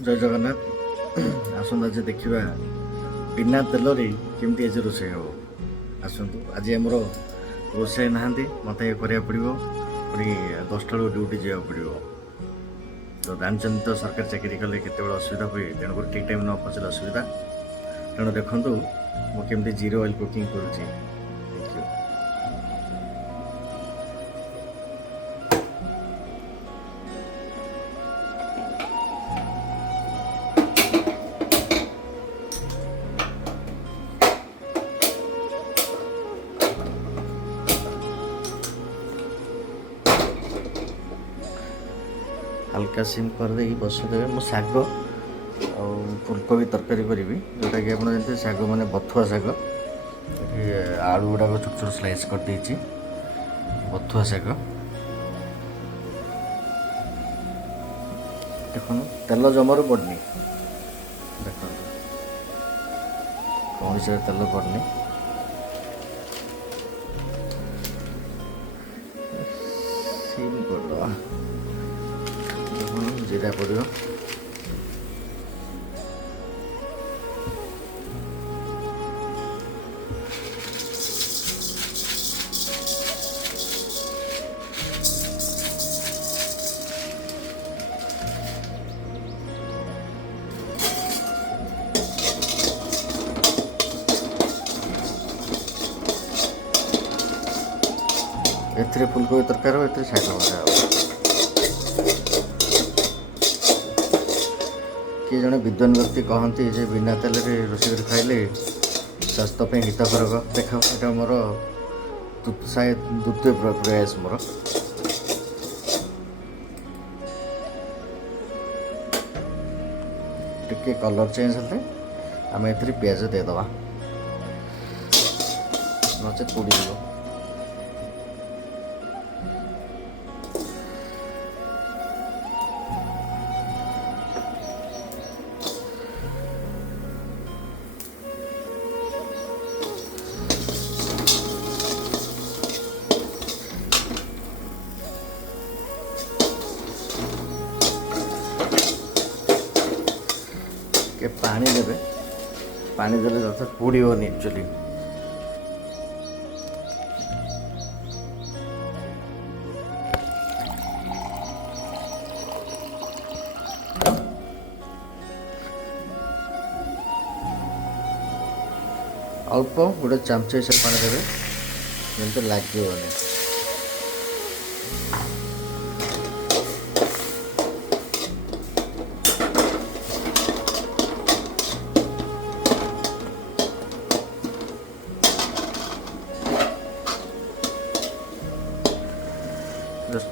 जय जगन्नाथ आसतु आज देखा बिना तेल केमती आज रोषे हे आसतु आज आम रोषे ना मत करा पड़ो पुणी 10टा ड्यूटी जावा पड़ो तो जानते तो सरकारी चाकरी कले के असुविधा हुए तेणुक ठीक टाइम न पहुँचले असुविधा तेणु देखूँ मुझे जीरो ऑयल कुकिंग करुँची हल्का सिम करदे बसदेवे मो शाग फुलकोबी तरकारी करी जोटा कि आप जानते शाग मैंने बथुआ शाग आलू गुड़ाक छोट छोट स्लाइस कर देछि बथुआ शाग देखो तेल जमार पड़नी देख कौन से तेल पड़नी सिम कर जीरा पड़ो ए फुलकोबी तरकारी ए शाग भजा किए जड़े विद्वान व्यक्ति कहती जे बिना तेल रोषे कर खाइले स्वास्थ्य हितकर देखा यहाँ मोर द्वितीय प्रयास मोर टिके कलर चेंज होते आम ए पिज देदेबा नचे पोड़ के पानी देवे पानी देले जैसे पोड़ोनी एक्चुअली अल्प गोटे चामच से पानी देवे जमी लगे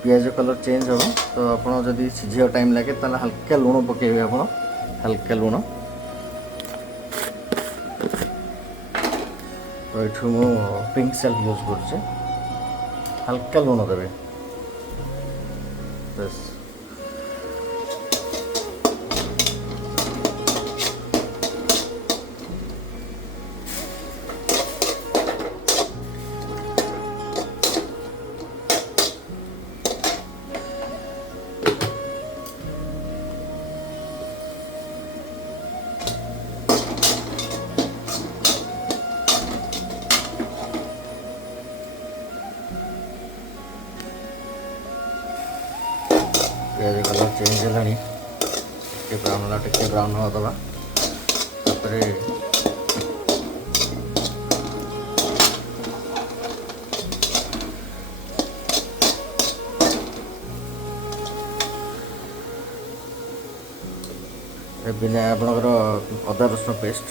पियाज कलर चेंज हो तो आपड़ जदि सीझा टाइम लगे तो हल्का लुण पकेबे आप हल्का लुण तो ये मु पिंक सल्ट यूज कर हल्का लुण देवे बस पियाज कलर चेंज है ब्राउन टे ब्राउन हवा दबा तापर बिना आपणकर अदा रसुण पेस्ट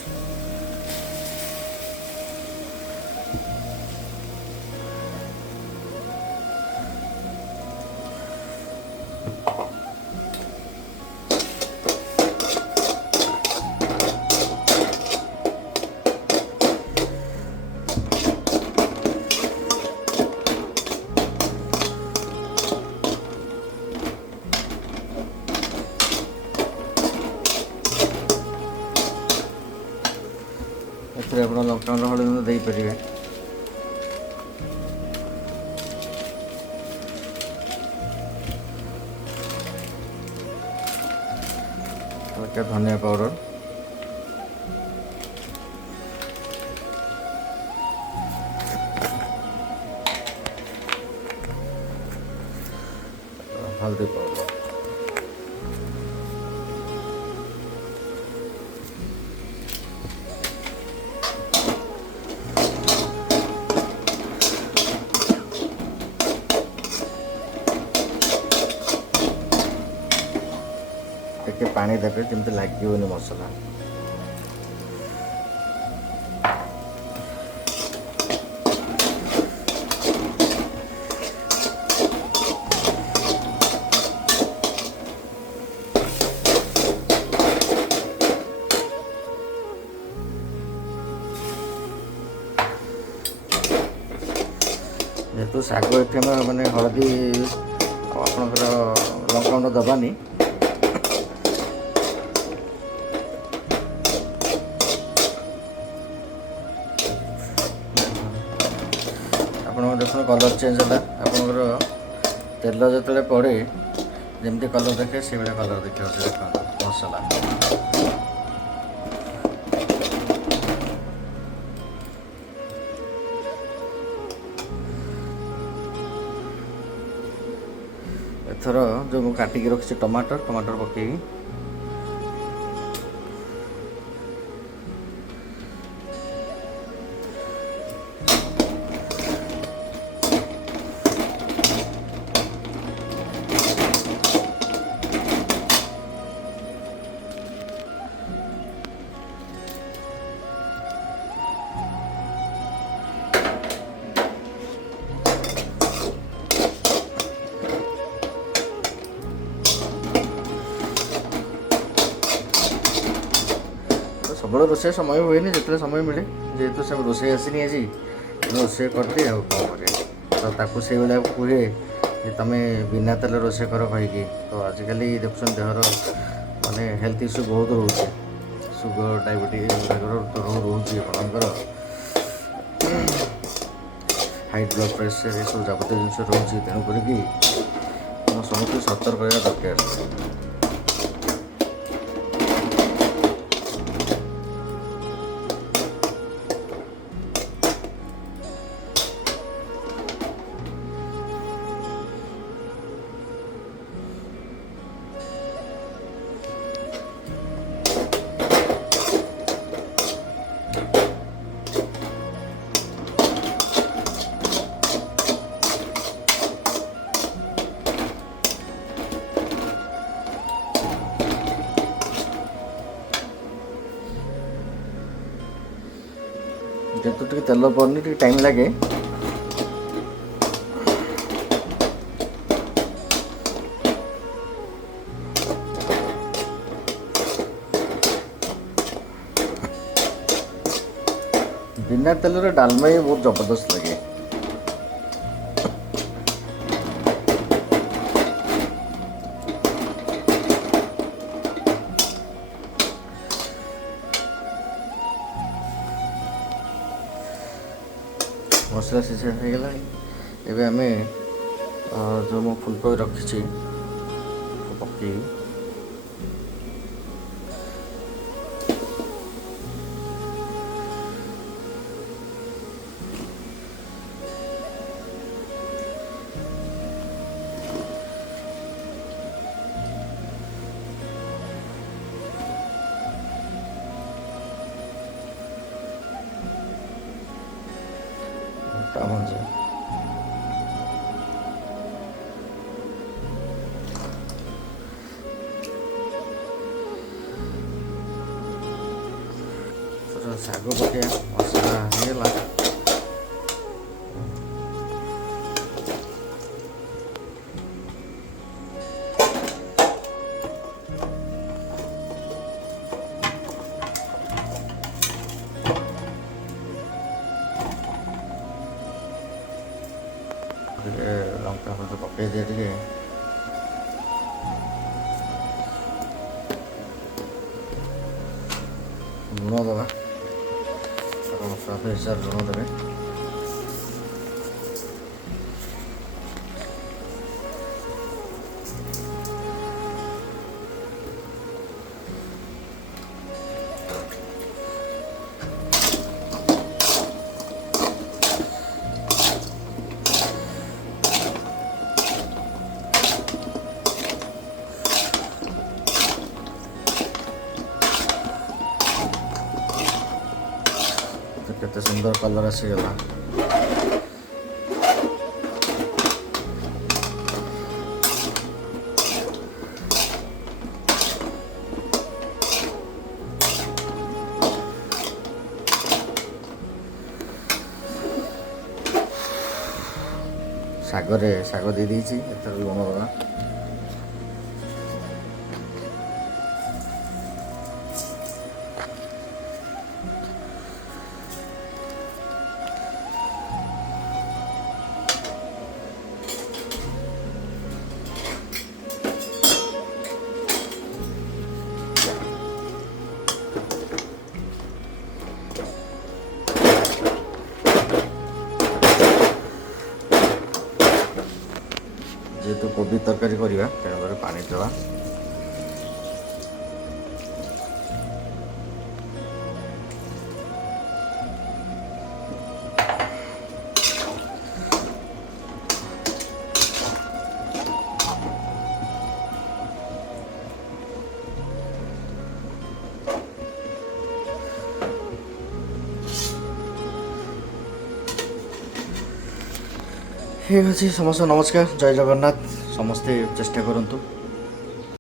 एथिरे आपण लंकागुंड हळदी गुंड देई परिबे ଟିକେ ଧନିଆ ପାଉଡ଼ର, हल्दी पाउडर, ଟିକେ ପାଣି ଦେବେ ଯେମିତି ଲାଗିବନି ମସଲା। ଯେହେତୁ ଶାଗ ଏଠି ଆମେ ମାନେ ହଳଦୀ ଆପଣଙ୍କର ଲଙ୍କାଗୁଣ୍ଡ ଦେବାନି, ଆପଣଙ୍କର ଦେଖୁନ କଲର୍ ଚେଞ୍ଜ ହେଲା। ଆପଣଙ୍କର ତେଲ ଯେତେବେଳେ ପଡ଼େ ଯେମିତି କଲର୍ ଦେଖେ ସେଇଭଳିଆ କଲର୍ ଦେଖିବ। ସେ ଦେଖନ୍ତୁ ମସଲା ଏଥର ଯେଉଁ ମୁଁ କାଟିକି ରଖିଛି ଟମାଟର ପକେଇକି ସବୁବେଳେ ରୋଷେଇ ସମୟ ହୁଏନି, ଯେତେବେଳେ ସମୟ ମିଳେ, ଯେହେତୁ ସବୁ ରୋଷେଇ ଆସିନି ଆଜି ରୋଷେଇ କରିଦିଏ ଆଉ କ'ଣ କରିବା। ତ ତାକୁ ସେଇଭଳିଆ କୁହେ ଯେ ତମେ ବିନା ତେଲ ରୋଷେଇ କର କହିକି। ତ ଆଜିକାଲି ଦେଖୁଛନ୍ତି ଦେହର ମାନେ ହେଲ୍ଥ ଇସ୍ୟୁ ବହୁତ ରହୁଛି, ସୁଗର ଡାଇବେଟିସ୍ ରହୁଛି, ଆପଣଙ୍କର ହାଇ ବ୍ଲଡ଼ ପ୍ରେସର ଏସବୁ ଯାବତୀୟ ଜିନିଷ ରହୁଛି। ତେଣୁ କରିକି ସମସ୍ତେ ସତର୍କ ରହିବା ଦରକାର। ଯେହେତୁ ଟିକେ ତେଲ ପଡ଼ୁନି, ଟିକେ ଟାଇମ୍ ଲାଗେ। ବିନା ତେଲରେ ଡାଲମା ହିଁ ବହୁତ ଜବରଦସ୍ତ ଲାଗେ। ମସଲା ସିଝା ହେଇଗଲାଣି। ଏବେ ଆମେ ଯେଉଁ ମୁଁ ଫୁଲକୋବି ରଖିଛି ପକେଇ ଟମାଟୋ ଶାଗ ପକେଇବା। ମସଲା ହେଇଗଲା। ଟିକେ ଲଙ୍କା ହଳଦୀ ପକେଇ ଦିଏ, ଟିକେ ଲୁଣ ଦେବା, ସ୍ୱାଦ ହିସାବରେ ଲୁଣ ଦେବେ। କେତେ ସୁନ୍ଦର କଲର୍ ଆସିଗଲା। ଶାଗ ଦେଇ ଦେଇଛି, ଏଥର ଲୁଣ ଦେବା। ଯେହେତୁ କୋବି ତରକାରୀ କରିବା ତେଣୁକରି ପାଣି ଦେବା। ଠିକ୍ ଅଛି, ସମସ୍ତେ ନମସ୍କାର, ଜୟ ଜଗନ୍ନାଥ। ସମସ୍ତେ ଚେଷ୍ଟା କରନ୍ତୁ